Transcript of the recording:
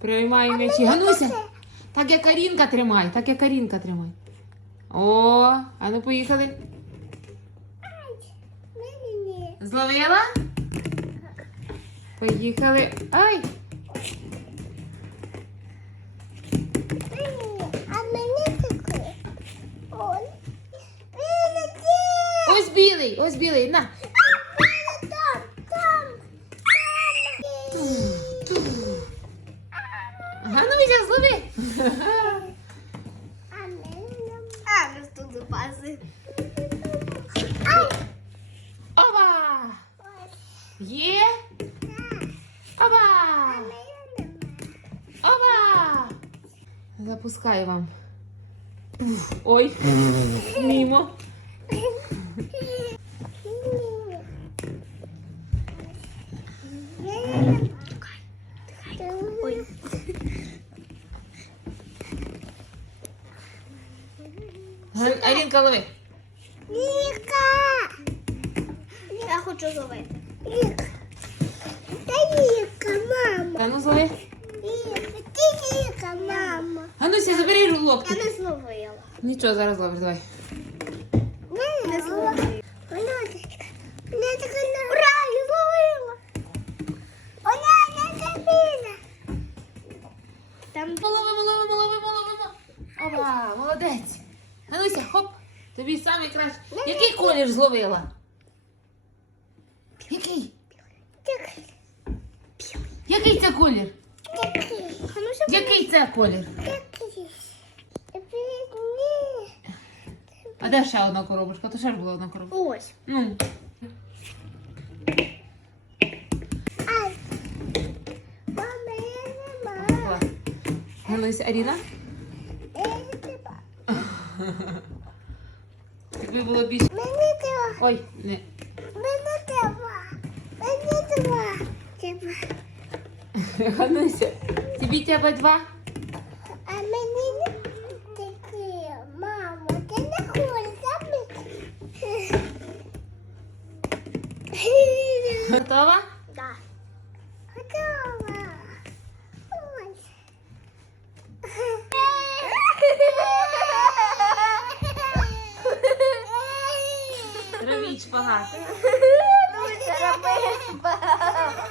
Приймай м'ячі. Гануся! Так як Карінка тримай, так як Карінка тримай. О, а ну поїхали. Зловила? Поїхали. Ай! Ось білий, ось білий. На. Гануся, злови. А ну тут запаси. Ой. Є? Оба! Оба! Запускаю вам. Ой, мімо. Ой. Га- Арінка, лови. Ліка! Я хочу зловити. Ліка. Та ліка, мама. Та ну злови. Ліка, ти ліка, мама. Гануся, забери Я не зловила. Нічого, зараз ловиш, давай. Я не зловила. Вона така на... Ура, я зловила. Вона не забила. Там Ловимо, ловимо, ловимо, ловимо. Оба, молодець. Гануся, хоп. Тобі самий кращий. Який колір зловила? Який? Який це колір? Який це колір? А де ще одна коробочка? То ще ж була одна коробочка. Ось. Ну. Мама, я нема. клас. Гануся, Аріна? Якби було більше. Мені треба. Ой, не. Мені треба. Мені треба. Треба. Гануся, тобі треба два? А мені не таке. Мамо, ти не хочеш. Готова? Робіть шпагат. Дуже робить шпагат.